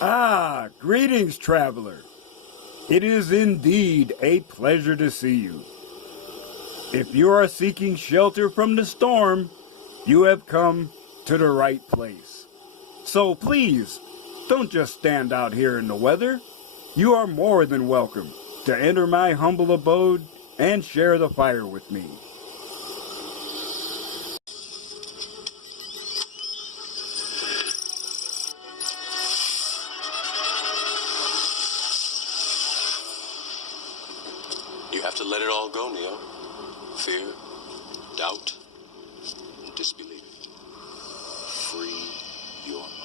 Greetings, traveler. It is indeed a pleasure to see you. If you are seeking shelter from the storm, you have come to the right place. So please, don't just stand out here in the weather. You are more than welcome to enter my humble abode and share the fire with me. You have to let it all go, Neo. Fear, doubt, and disbelief. Free your mind.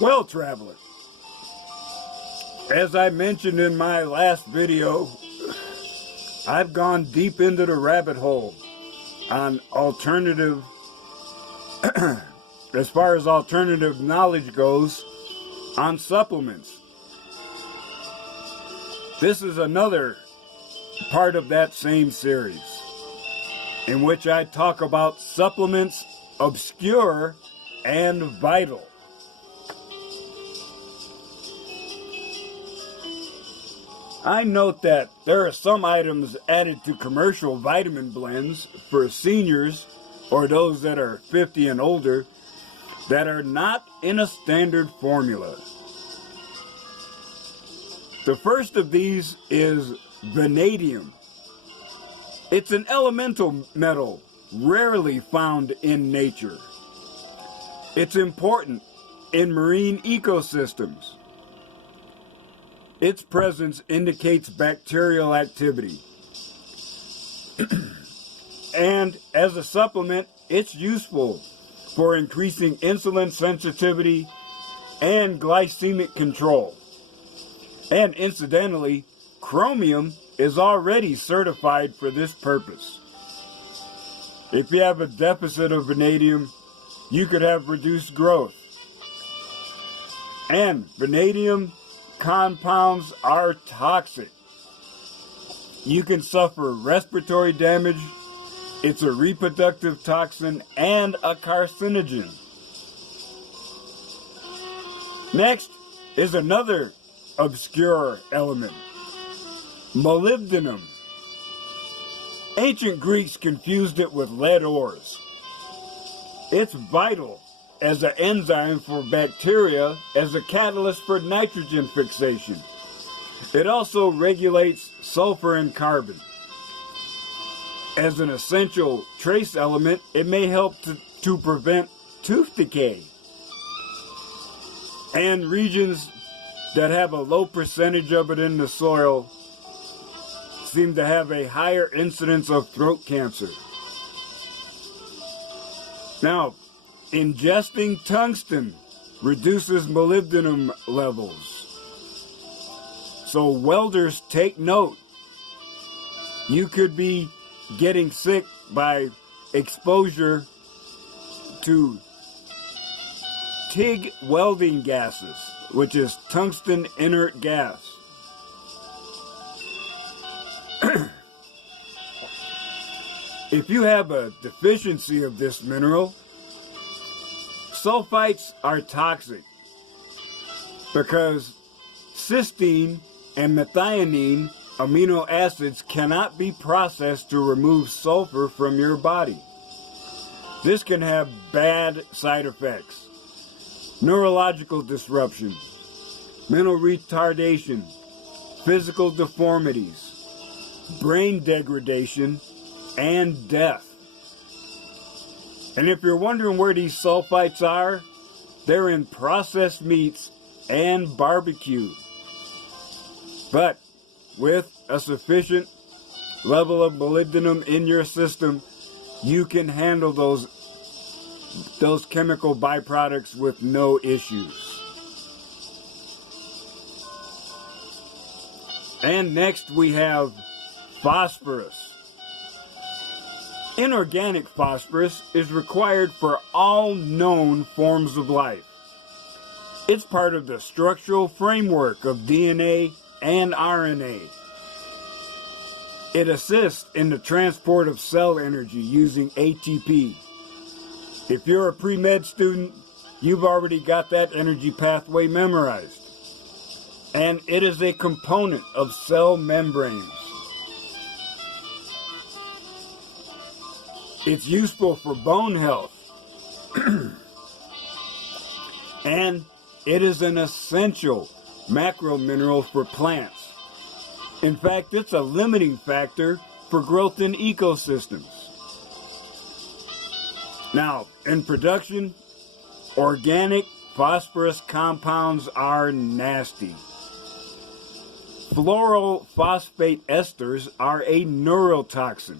Well, traveler, as I mentioned in my last video, I've gone deep into the rabbit hole on alternative, as far as alternative knowledge goes, on supplements. This is another part of that same series, in which I talk about supplements obscure and vital. I note that there are some items added to commercial vitamin blends for seniors or those that are 50 and older that are not in a standard formula. The first of these is vanadium. It's an elemental metal rarely found in nature. It's important in marine ecosystems. Its presence indicates bacterial activity. And as a supplement, it's useful for increasing insulin sensitivity and glycemic control. And incidentally, chromium is already certified for this purpose. If you have a deficit of vanadium, you could have reduced growth. And vanadium compounds are toxic. You can suffer respiratory damage. It's a reproductive toxin and a carcinogen. Next is another obscure element, molybdenum. Ancient Greeks confused it with lead ores. It's vital as an enzyme for bacteria, as a catalyst for nitrogen fixation. It also regulates sulfur and carbon. As an essential trace element, it may help to prevent tooth decay. And regions that have a low percentage of it in the soil seem to have a higher incidence of throat cancer. Now, ingesting tungsten reduces molybdenum levels. So welders, take note. You could be getting sick by exposure to TIG welding gases, which is tungsten inert gas. If you have a deficiency of this mineral, sulfites are toxic because cysteine and methionine amino acids cannot be processed to remove sulfur from your body. This can have bad side effects: neurological disruption, mental retardation, physical deformities, brain degradation, and death. And if you're wondering where these sulfites are, they're in processed meats and barbecue. But with a sufficient level of molybdenum in your system, you can handle those those chemical byproducts with no issues. And next we have phosphorus. Inorganic phosphorus is required for all known forms of life. It's part of the structural framework of DNA and RNA. It assists in the transport of cell energy using ATP. If you're a pre-med student, you've already got that energy pathway memorized. And it is a component of cell membranes. It's useful for bone health. And it is an essential macro mineral for plants. In fact, it's a limiting factor for growth in ecosystems. Now, in production, organic phosphorus compounds are nasty. Fluorophosphate esters are a neurotoxin.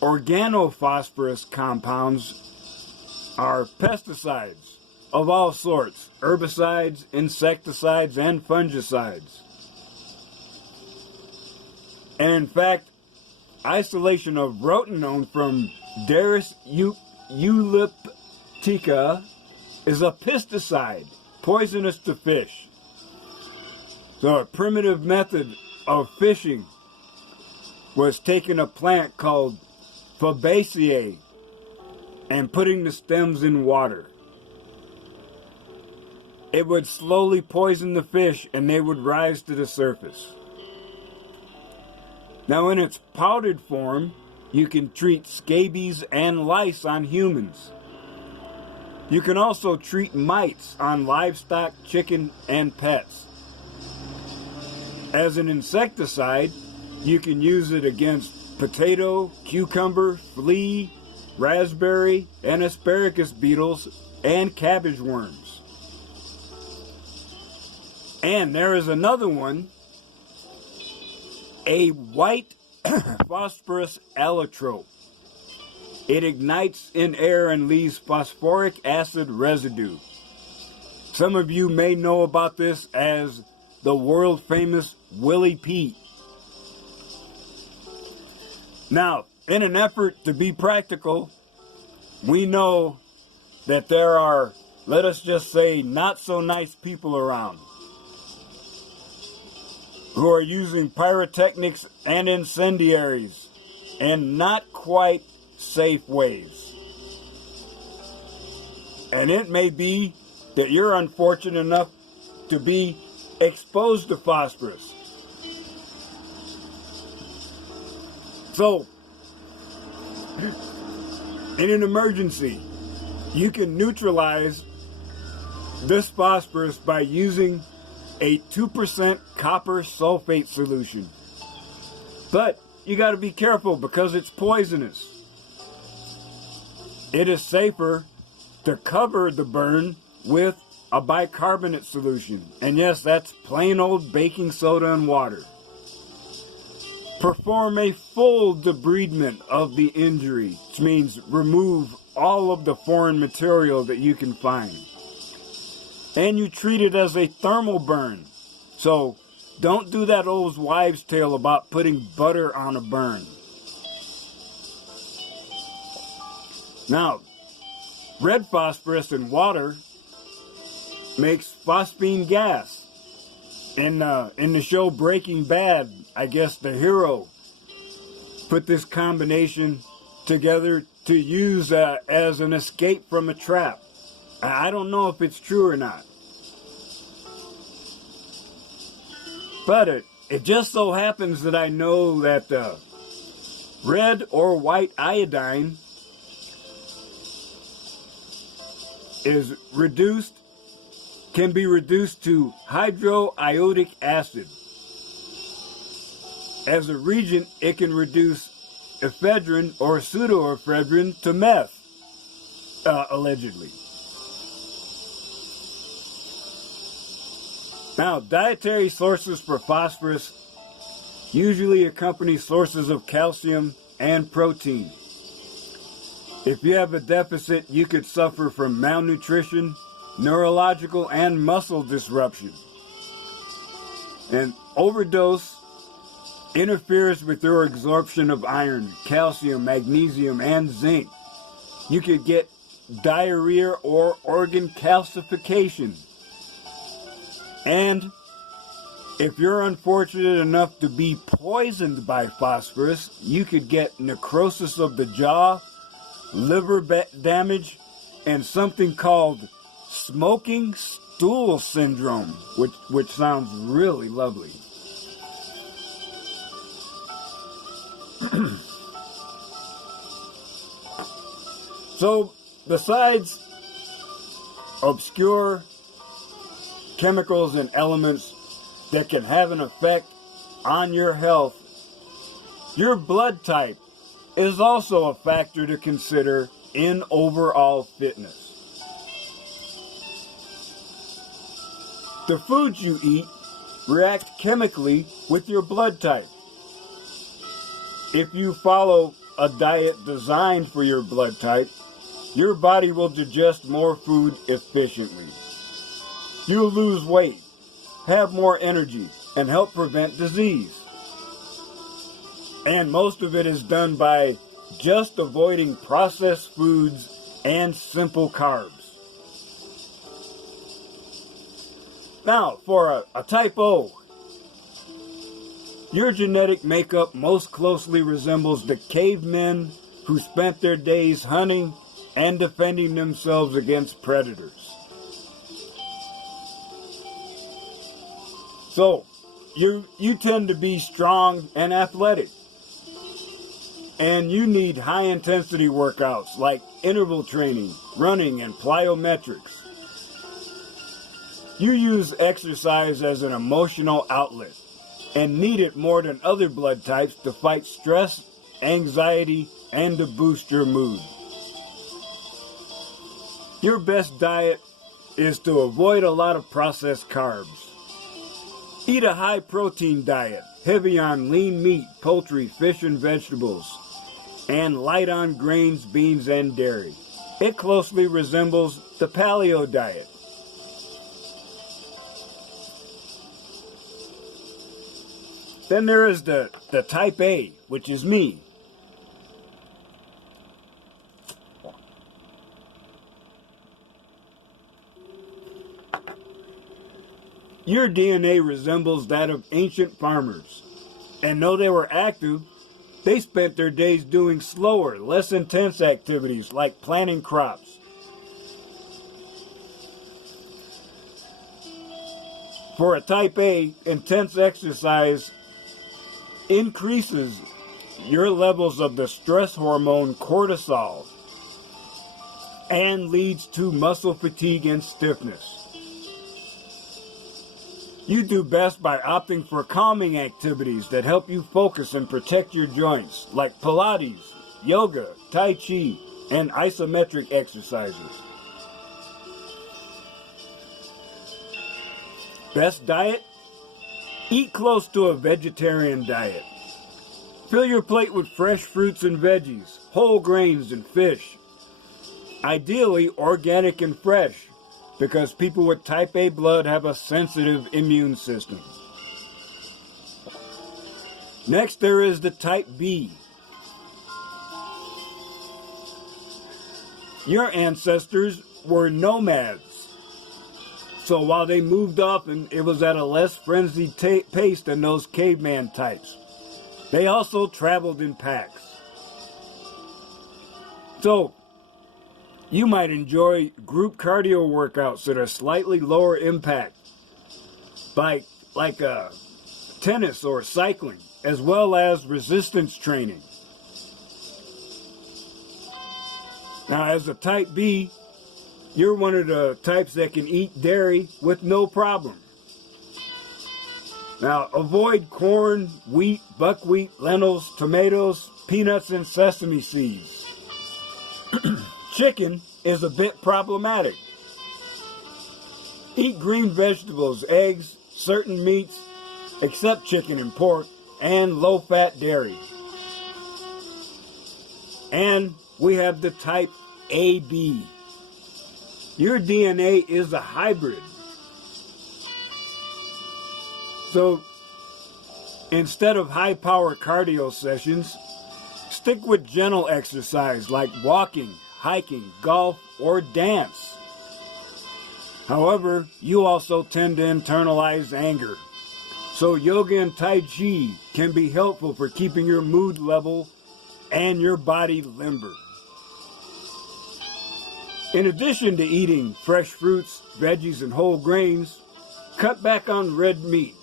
Organophosphorus compounds are pesticides of all sorts, herbicides, insecticides, and fungicides. And in fact, isolation of rotenone from Daris elliptica is a pesticide, poisonous to fish. So a primitive method of fishing was taking a plant called Fabaceae and putting the stems in water. It would slowly poison the fish and they would rise to the surface. Now in its powdered form, you can treat scabies and lice on humans. You can also treat mites on livestock, chicken, and pets. As an insecticide, you can use it against potato, cucumber, flea, raspberry, and asparagus beetles, and cabbage worms. And there is another one, a white phosphorus allotrope. It ignites in air and leaves phosphoric acid residue. Some of you may know about this as the world famous Willie Pete. Now, in an effort to be practical, we know that there are, let us just say, not so nice people around who are using pyrotechnics and incendiaries in not quite safe ways. And it may be that you're unfortunate enough to be exposed to phosphorus. So, in an emergency, you can neutralize this phosphorus by using a 2% copper sulfate solution. But you got to be careful because it's poisonous. It is safer to cover the burn with a bicarbonate solution. And yes, that's plain old baking soda and water. Perform a full debridement of the injury, which means remove all of the foreign material that you can find. And you treat it as a thermal burn. So don't do that old wives' tale about putting butter on a burn. Now, red phosphorus in water makes phosphine gas. In the show Breaking Bad, I guess the hero put this combination together to use as an escape from a trap. I don't know if it's true or not. But it just so happens that I know that red or white iodine can be reduced to hydroiodic acid. As a reagent, it can reduce ephedrine or pseudoephedrine to meth, allegedly. Now, dietary sources for phosphorus usually accompany sources of calcium and protein. If you have a deficit, you could suffer from malnutrition, neurological and muscle disruption. An overdose interferes with your absorption of iron, calcium, magnesium, and zinc. You could get diarrhea or organ calcification. And if you're unfortunate enough to be poisoned by phosphorus, you could get necrosis of the jaw, liver damage, and something called smoking stool syndrome, which sounds really lovely. So, besides obscure chemicals and elements that can have an effect on your health, your blood type is also a factor to consider in overall fitness. The foods you eat react chemically with your blood type. If you follow a diet designed for your blood type, your body will digest more food efficiently. You'll lose weight, have more energy, and help prevent disease. And most of it is done by just avoiding processed foods and simple carbs. Now, for a type O, your genetic makeup most closely resembles the cavemen who spent their days hunting and defending themselves against predators. So, you tend to be strong and athletic. And you need high-intensity workouts like interval training, running, and plyometrics. You use exercise as an emotional outlet and need it more than other blood types to fight stress, anxiety, and to boost your mood. Your best diet is to avoid a lot of processed carbs. Eat a high-protein diet, heavy on lean meat, poultry, fish, and vegetables, and light on grains, beans, and dairy. It closely resembles the paleo diet. Then there is the type A, which is me. Your DNA resembles that of ancient farmers, and though they were active, they spent their days doing slower, less intense activities like planting crops. For a type A, intense exercise increases your levels of the stress hormone cortisol and leads to muscle fatigue and stiffness. You do best by opting for calming activities that help you focus and protect your joints, like Pilates, yoga, Tai Chi, and isometric exercises. Best diet? Eat close to a vegetarian diet. Fill your plate with fresh fruits and veggies, whole grains and fish. Ideally, organic and fresh, because people with type A blood have a sensitive immune system. Next, there is the type B. Your ancestors were nomads. So while they moved often, it was at a less frenzied pace than those caveman types. They also traveled in packs. So, you might enjoy group cardio workouts that are slightly lower impact, like tennis or cycling, as well as resistance training. Now, as a type B, you're one of the types that can eat dairy with no problem. Now, avoid corn, wheat, buckwheat, lentils, tomatoes, peanuts, and sesame seeds. Chicken is a bit problematic. Eat green vegetables, eggs, certain meats, except chicken and pork, and low-fat dairy. And we have the type AB. Your DNA is a hybrid. So instead of high-power cardio sessions, stick with gentle exercise like walking, hiking, golf, or dance. However, you also tend to internalize anger. So yoga and Tai Chi can be helpful for keeping your mood level and your body limber. In addition to eating fresh fruits, veggies, and whole grains, cut back on red meat.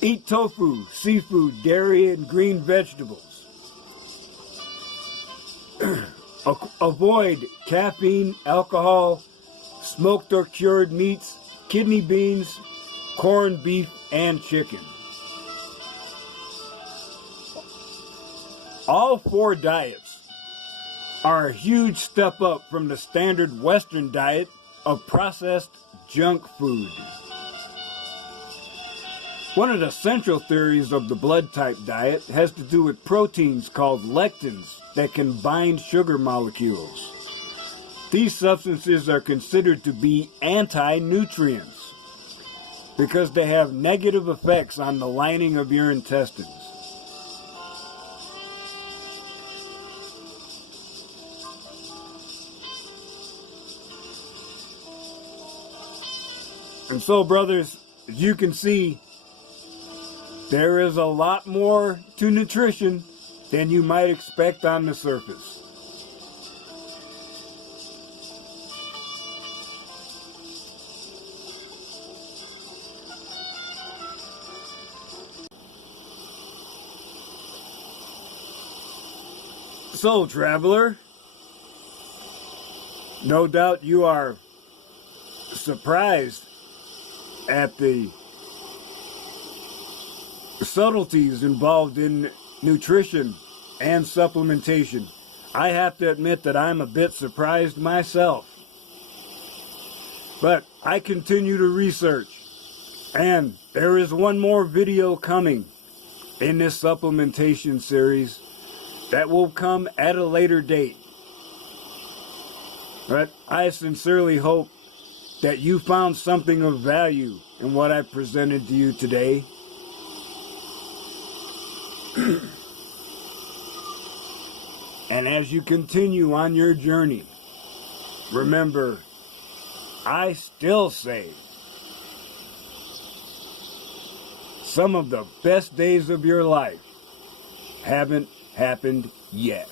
Eat tofu, seafood, dairy, and green vegetables. Avoid caffeine, alcohol, smoked or cured meats, kidney beans, corned beef, and chicken. All four diets are a huge step up from the standard Western diet of processed junk food. One of the central theories of the blood type diet has to do with proteins called lectins that can bind sugar molecules. These substances are considered to be anti-nutrients because they have negative effects on the lining of your intestines. And so, brothers, as you can see, there is a lot more to nutrition than you might expect on the surface. So, traveler, no doubt you are surprised at the subtleties involved in nutrition and supplementation. I have to admit that I'm a bit surprised myself. But I continue to research, and there is one more video coming in this supplementation series that will come at a later date. But I sincerely hope that you found something of value in what I presented to you today. And as you continue on your journey, remember, I still say some of the best days of your life haven't happened yet.